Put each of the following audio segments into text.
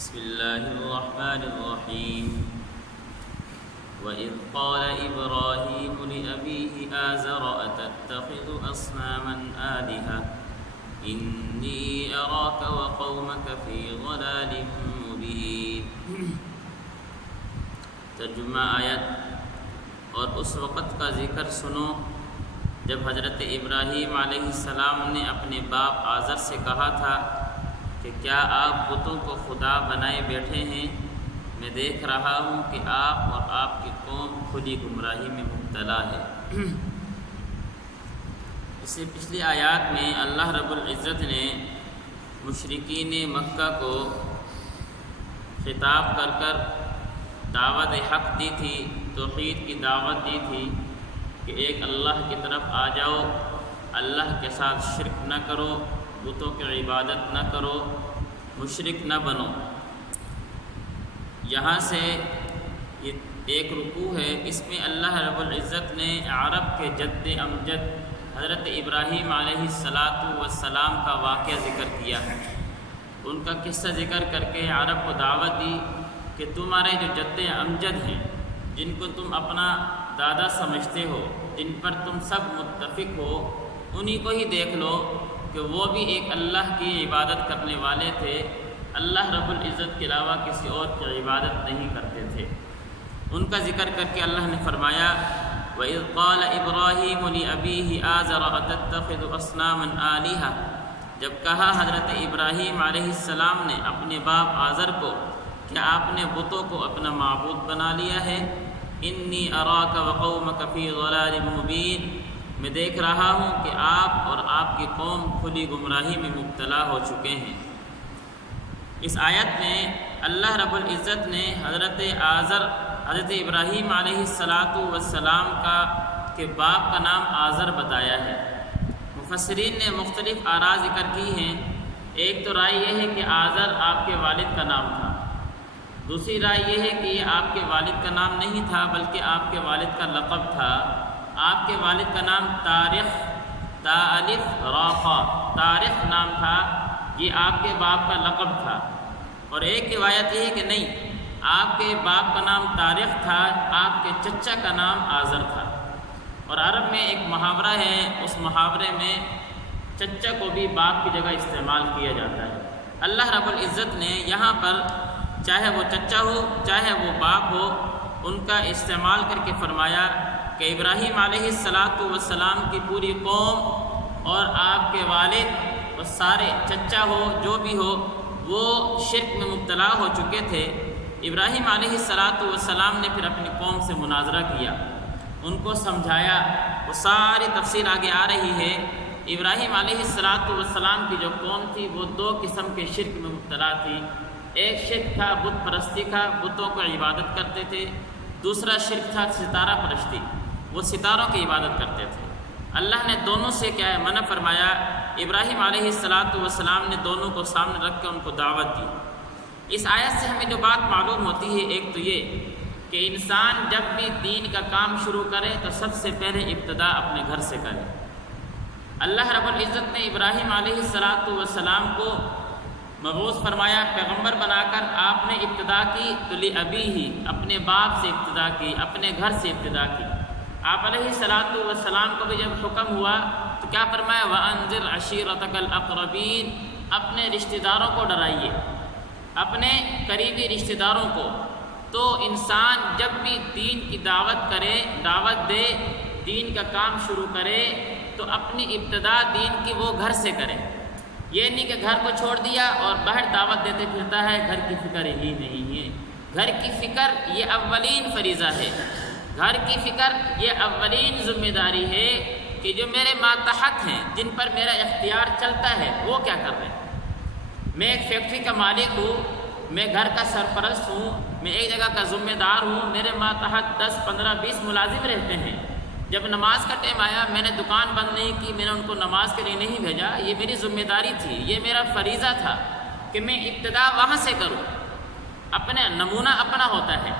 بسم الله الرحمن الرحيم وإذ قال إبراهيم لأبيه آزر أتتخذ أصناما آلهة إني أراك وقومك في ضلال مبين۔ ترجمہ آیت: اور اس وقت کا ذکر سنو جب حضرت ابراہیم علیہ السلام نے اپنے باپ آزر سے کہا تھا کہ کیا آپ بتوں کو خدا بنائے بیٹھے ہیں؟ میں دیکھ رہا ہوں کہ آپ اور آپ کی قوم کھلی گمراہی میں مبتلا ہے۔ اس سے پچھلی آیات میں اللہ رب العزت نے مشرکین مکہ کو خطاب کر کر دعوت حق دی تھی، توحید کی دعوت دی تھی کہ ایک اللہ کی طرف آ جاؤ، اللہ کے ساتھ شرک نہ کرو، بتوں کی عبادت نہ کرو، مشرک نہ بنو۔ یہاں سے یہ ایک رکوع ہے، اس میں اللہ رب العزت نے عرب کے جد امجد حضرت ابراہیم علیہ السلام کا واقعہ ذکر کیا ہے۔ ان کا قصہ ذکر کر کے عرب کو دعوت دی کہ تمہارے جو جد امجد ہیں، جن کو تم اپنا دادا سمجھتے ہو، جن پر تم سب متفق ہو، انہی کو ہی دیکھ لو کہ وہ بھی ایک اللہ کی عبادت کرنے والے تھے، اللہ رب العزت کے علاوہ کسی اور کی عبادت نہیں کرتے تھے۔ ان کا ذکر کر کے اللہ نے فرمایا وَإِذْ قَالَ إِبْرَاهِيمُ لِأَبِيهِ آزَرَ أَتَتَّخِذُ أَصْنَامًا آلِهَةً، جب کہا حضرت ابراہیم علیہ السلام نے اپنے باپ آزر کو کیا آپ نے بتوں کو اپنا معبود بنا لیا ہے؟ إِنِّي أَرَاكَ وَقَوْمَكَ فِي ضَلَالٍ مُبِينٍ، میں دیکھ رہا ہوں کہ آپ اور آپ کی قوم کھلی گمراہی میں مبتلا ہو چکے ہیں۔ اس آیت میں اللہ رب العزت نے حضرت ابراہیم علیہ السلام کے باپ کا نام آزر بتایا ہے۔ مفسرین نے مختلف آراء ذکر کی ہیں۔ ایک تو رائے یہ ہے کہ آزر آپ کے والد کا نام تھا، دوسری رائے یہ ہے کہ یہ آپ کے والد کا نام نہیں تھا بلکہ آپ کے والد کا لقب تھا۔ آپ کے والد کا نام طارق طارق نام تھا، یہ آپ کے باپ کا لقب تھا۔ اور ایک روایت یہ ہے کہ نہیں، آپ کے باپ کا نام طارق تھا، آپ کے چچا کا نام آزر تھا۔ اور عرب میں ایک محاورہ ہے، اس محاورے میں چچا کو بھی باپ کی جگہ استعمال کیا جاتا ہے۔ اللہ رب العزت نے یہاں پر چاہے وہ چچا ہو چاہے وہ باپ ہو، ان کا استعمال کر کے فرمایا کہ ابراہیم علیہ السلام کی پوری قوم اور آپ کے والد اور سارے چچا ہو جو بھی ہو وہ شرک میں مبتلا ہو چکے تھے۔ ابراہیم علیہ السلام نے پھر اپنی قوم سے مناظرہ کیا، ان کو سمجھایا، وہ ساری تفصیل آگے آ رہی ہے۔ ابراہیم علیہ السلام کی جو قوم تھی وہ دو قسم کے شرک میں مبتلا تھی۔ ایک شرک تھا بت پرستی کا، بتوں کو عبادت کرتے تھے۔ دوسرا شرک تھا ستارہ پرستی، وہ ستاروں کی عبادت کرتے تھے۔ اللہ نے دونوں سے کیا ہے منع فرمایا۔ ابراہیم علیہ السلام نے دونوں کو سامنے رکھ کے ان کو دعوت دی۔ اس آیت سے ہمیں جو بات معلوم ہوتی ہے، ایک تو یہ کہ انسان جب بھی دین کا کام شروع کرے تو سب سے پہلے ابتدا اپنے گھر سے کرے۔ اللہ رب العزت نے ابراہیم علیہ السلام کو مبعوث فرمایا، پیغمبر بنا کر آپ نے ابتدا کی تو لِأَبِيهِ، اپنے باپ سے ابتدا کی، اپنے گھر سے ابتدا کی۔ آپ علیہ السلام کو بھی جب حکم ہوا تو کیا فرمایا وَأَنذِرْ عَشِيرَتَكَ الْأَقْرَبِينَ، اپنے رشتہ داروں کو ڈرائیے، اپنے قریبی رشتہ داروں کو۔ تو انسان جب بھی دین کی دعوت کرے، دعوت دے، دین کا کام شروع کرے تو اپنی ابتدا دین کی وہ گھر سے کرے۔ یہ نہیں کہ گھر کو چھوڑ دیا اور باہر دعوت دیتے پھرتا ہے، گھر کی فکر ہی نہیں ہے۔ گھر کی فکر یہ اولین فریضہ ہے، گھر کی فکر یہ اولین ذمہ داری ہے کہ جو میرے ماتحت ہیں، جن پر میرا اختیار چلتا ہے، وہ کیا کر رہے ہیں۔ میں ایک فیکٹری کا مالک ہوں، میں گھر کا سرپرست ہوں، میں ایک جگہ کا ذمہ دار ہوں، میرے ماتحت 10 15 20 ملازم رہتے ہیں۔ جب نماز کا ٹائم آیا میں نے دکان بند نہیں کی، میں نے ان کو نماز کے لیے نہیں بھیجا، یہ میری ذمہ داری تھی، یہ میرا فریضہ تھا کہ میں ابتدا وہاں سے کروں۔ اپنے نمونہ اپنا ہوتا ہے،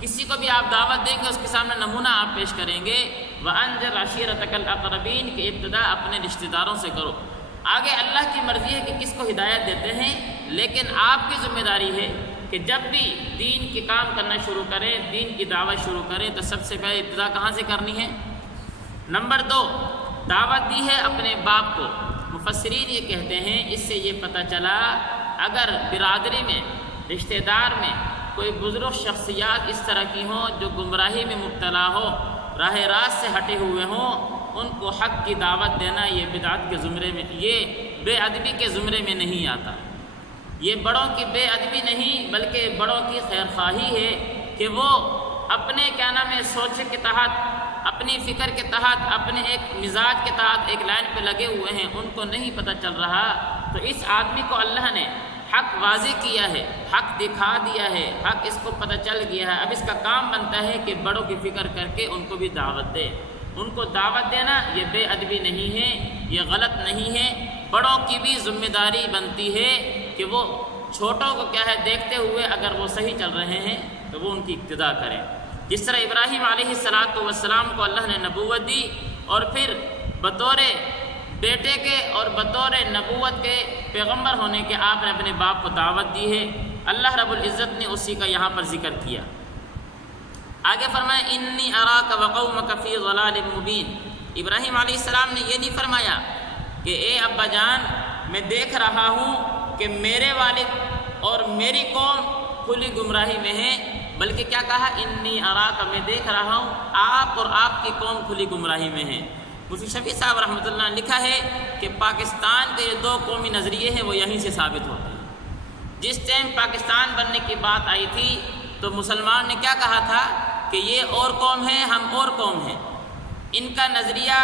کسی کو بھی آپ دعوت دیں گے اس کے سامنے نمونہ آپ پیش کریں گے۔ وَأَنذِرْ عَشِيرَتَكَ الْأَقْرَبِينَ کہ ابتدا اپنے رشتہ داروں سے کرو۔ آگے اللہ کی مرضی ہے کہ کس کو ہدایت دیتے ہیں، لیکن آپ کی ذمہ داری ہے کہ جب بھی دین کے کام کرنا شروع کریں، دین کی دعوت شروع کریں، تو سب سے پہلے ابتدا کہاں سے کرنی ہے؟ نمبر 2، دعوت دی ہے اپنے باپ کو۔ مفسرین یہ کہتے ہیں اس سے یہ پتہ چلا اگر برادری میں، رشتہ دار میں کوئی بزرگ شخصیات اس طرح کی ہوں جو گمراہی میں مبتلا ہو، راہ راست سے ہٹے ہوئے ہوں، ان کو حق کی دعوت دینا یہ بدعت کے زمرے میں، یہ بے ادبی کے زمرے میں نہیں آتا۔ یہ بڑوں کی بے ادبی نہیں بلکہ بڑوں کی خیر خواہی ہے کہ وہ اپنے سوچ کے تحت، اپنی فکر کے تحت، اپنے ایک مزاج کے تحت ایک لائن پہ لگے ہوئے ہیں، ان کو نہیں پتہ چل رہا، تو اس آدمی کو اللہ نے حق واضح کیا ہے، حق دکھا دیا ہے، حق اس کو پتہ چل گیا ہے۔ اب اس کا کام بنتا ہے کہ بڑوں کی فکر کر کے ان کو بھی دعوت دے۔ ان کو دعوت دینا یہ بے ادبی نہیں ہے، یہ غلط نہیں ہے۔ بڑوں کی بھی ذمہ داری بنتی ہے کہ وہ چھوٹوں کو دیکھتے ہوئے اگر وہ صحیح چل رہے ہیں تو وہ ان کی اقتداء کریں۔ جس طرح ابراہیم علیہ السلام کو اللہ نے نبوت دی، اور پھر بطور بیٹے کے اور بطور نبوت کے پیغمبر ہونے کے آپ نے اپنے باپ کو دعوت دی ہے، اللہ رب العزت نے اسی کا یہاں پر ذکر کیا۔ آگے فرمایا انی اراک وقومک فی ضلال مبین۔ ابراہیم علیہ السلام نے یہ نہیں فرمایا کہ اے ابا جان میں دیکھ رہا ہوں کہ میرے والد اور میری قوم کھلی گمراہی میں ہیں، بلکہ کیا کہا؟ انی اراک، میں دیکھ رہا ہوں آپ اور آپ کی قوم کھلی گمراہی میں ہیں۔ مفتی شفیع صاحب رحمۃ اللہ نے لکھا ہے کہ پاکستان کے جو 2 قومی نظریے ہیں وہ یہیں سے ثابت ہوتے ہیں۔ جس ٹائم پاکستان بننے کی بات آئی تھی تو مسلمان نے کیا کہا تھا کہ یہ اور قوم ہے، ہم اور قوم ہیں، ان کا نظریہ،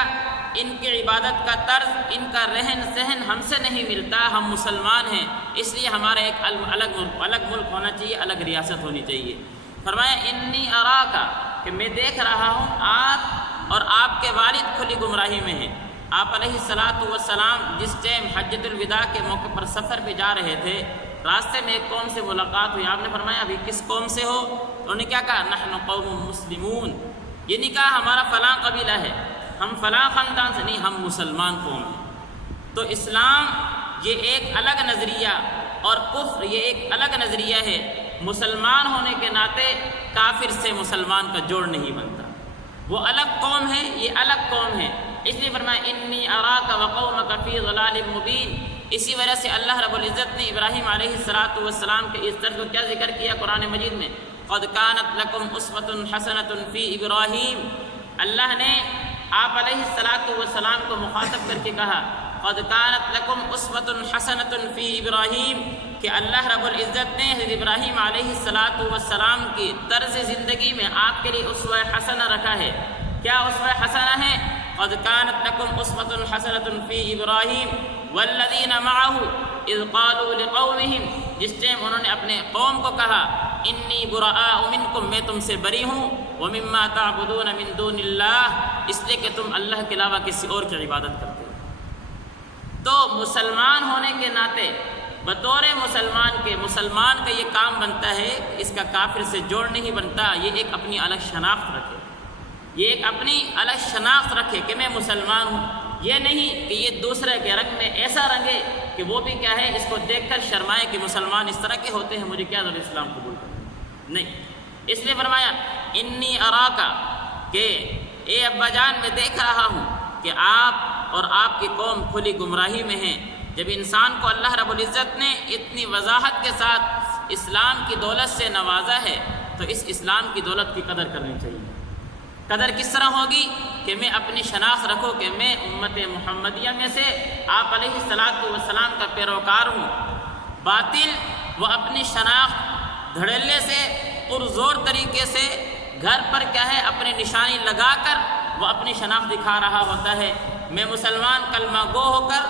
ان کی عبادت کا طرز، ان کا رہن سہن ہم سے نہیں ملتا، ہم مسلمان ہیں، اس لیے ہمارا ایک الگ ملک ہونا چاہیے، الگ ریاست ہونی چاہیے۔ فرمایا انی اراکا، کہ میں دیکھ رہا ہوں آپ اور آپ کے والد کھلی گمراہی میں ہیں۔ آپ علیہ السلام جس ٹائم حجۃ الوداع کے موقع پر سفر پہ جا رہے تھے، راستے میں ایک قوم سے ملاقات ہوئی، آپ نے فرمایا ابھی کس قوم سے ہو؟ انہوں نے کیا کہا؟ نحن قوم مسلمون، یہ نہیں کہا ہمارا فلاں قبیلہ ہے، ہم فلاں خاندان سے نہیں، ہم مسلمان قوم ہیں۔ تو اسلام یہ ایک الگ نظریہ اور کفر یہ ایک الگ نظریہ ہے۔ مسلمان ہونے کے ناطے کافر سے مسلمان کا جوڑ نہیں بنتا، وہ الگ قوم ہے، یہ الگ قوم ہے۔ اس لیے فرمایا انی اراک وقومک فی ضلال مبین۔ اسی وجہ سے اللہ رب العزت نے ابراہیم علیہ السلام کے اس طرز کو کیا ذکر کیا قرآن مجید میں؟ قد کانت لکم اسوۃ حسنۃ فی ابراہیم۔ اللہ نے آپ علیہ السلام کو مخاطب کر کے کہا قد کانت لکم اسوۃ حسنۃ فی ابراہیم، کہ اللہ رب العزت نے حضرت ابراہیم علیہ السلام کی طرز زندگی میں آپ کے لیے اسوہ حسنہ رکھا ہے۔ کیا اسوہ حسنہ ہے؟ قد کانت لکم اسوۃ حسنۃ فی ابراہیم والذین معہ اذ قالوا لقومہم، جس ٹائم انہوں نے اپنے قوم کو کہا انی براء منکم، میں تم سے بری ہوں، ومما تعبدون من دون اللہ، اس لیے کہ تم اللہ کے علاوہ کسی اور کی عبادت کرتے ہو۔ تو مسلمان ہونے کے ناطے بطور مسلمان کا یہ کام بنتا ہے کہ اس کا کافر سے جوڑ نہیں بنتا، یہ ایک اپنی الگ شناخت رکھے، یہ ایک اپنی الگ شناخت رکھے کہ میں مسلمان ہوں۔ یہ نہیں کہ یہ دوسرے کے رنگ میں ایسا رنگے کہ وہ بھی کیا ہے اس کو دیکھ کر شرمائے کہ مسلمان اس طرح کے ہوتے ہیں، مجھے کیا ضرورت اسلام قبول کرنا، نہیں۔ اس لیے فرمایا انی اراکا، کہ اے ابا جان میں دیکھ رہا ہوں کہ آپ اور آپ کی قوم کھلی گمراہی میں ہیں۔ جب انسان کو اللہ رب العزت نے اتنی وضاحت کے ساتھ اسلام کی دولت سے نوازا ہے تو اس اسلام کی دولت کی قدر کرنی چاہیے۔ قدر کس طرح ہوگی؟ کہ میں اپنی شناخت رکھوں کہ میں امت محمدیہ میں سے آپ علیہ السلام کا پیروکار ہوں۔ باطل وہ اپنی شناخت دھڑلے سے پرزور طریقے سے گھر پر کیا ہے اپنی نشانی لگا کر وہ اپنی شناخت دکھا رہا ہوتا ہے۔ میں مسلمان کلمہ گو ہو کر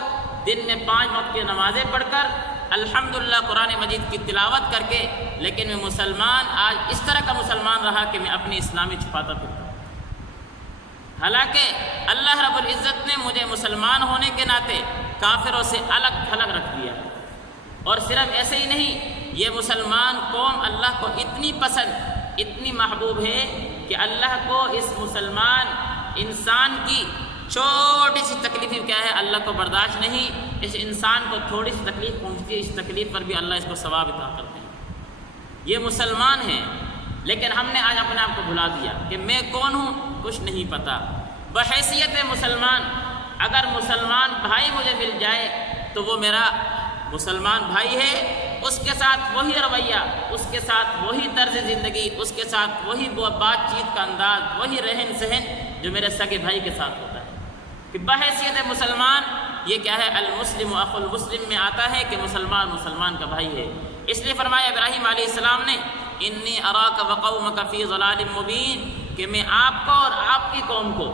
دن میں 5 وقت کی نمازیں پڑھ کر الحمدللہ قرآن مجید کی تلاوت کر کے، لیکن میں مسلمان آج اس طرح کا مسلمان رہا کہ میں اپنی اسلامی چھپاتا پھرتا۔ حالانکہ اللہ رب العزت نے مجھے مسلمان ہونے کے ناطے کافروں سے الگ تھلگ رکھ دیا، اور صرف ایسے ہی نہیں، یہ مسلمان قوم اللہ کو اتنی پسند، اتنی محبوب ہے کہ اللہ کو اس مسلمان انسان کی چھوٹی سی تکلیف کیا ہے اللہ کو برداشت نہیں، اس انسان کو تھوڑی سی تکلیف پہنچتی ہے، اس تکلیف پر بھی اللہ اس کو ثواب عطا کرتے ہیں۔ یہ مسلمان ہیں، لیکن ہم نے آج اپنے آپ کو بھلا دیا کہ میں کون ہوں کچھ نہیں پتہ۔ بحیثیت مسلمان اگر مسلمان بھائی مجھے مل جائے تو وہ میرا مسلمان بھائی ہے، اس کے ساتھ وہی رویہ، اس کے ساتھ وہی طرز زندگی، اس کے ساتھ وہی بات چیت کا انداز، وہی رہن سہن جو میرے سگے بھائی کے ساتھ ہوتا ہے۔ کہ بحیثیت مسلمان یہ کیا ہے؟ المسلم اخو المسلم میں آتا ہے کہ مسلمان مسلمان کا بھائی ہے۔ اس لیے فرمایا ابراہیم علیہ السلام نے انی اراک وقومک فی ضلال مبین، کہ میں آپ کو اور آپ کی قوم کو،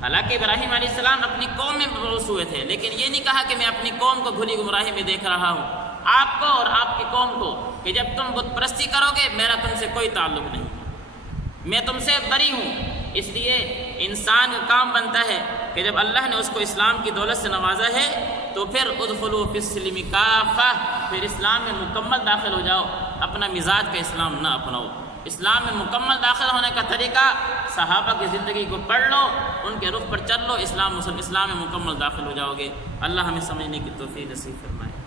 حالانکہ ابراہیم علیہ السلام اپنی قوم میں مبعوث ہوئے تھے، لیکن یہ نہیں کہا کہ میں اپنی قوم کو کھلی گمراہی میں دیکھ رہا ہوں، آپ کو اور آپ کی قوم کو، کہ جب تم بت پرستی کرو گے میرا تم سے کوئی تعلق نہیں، میں تم سے بری ہوں۔ اس لیے انسان کا کام بنتا ہے کہ جب اللہ نے اس کو اسلام کی دولت سے نوازا ہے تو پھر ادخلوا فی السلم کافہ، پھر اسلام میں مکمل داخل ہو جاؤ، اپنا مزاج کا اسلام نہ اپناؤ۔ اسلام میں مکمل داخل ہونے کا طریقہ صحابہ کی زندگی کو پڑھ لو، ان کے رخ پر چل لو، اسلام میں مکمل داخل ہو جاؤ گے۔ اللہ ہمیں سمجھنے کی توفیق نصیب فرمائے۔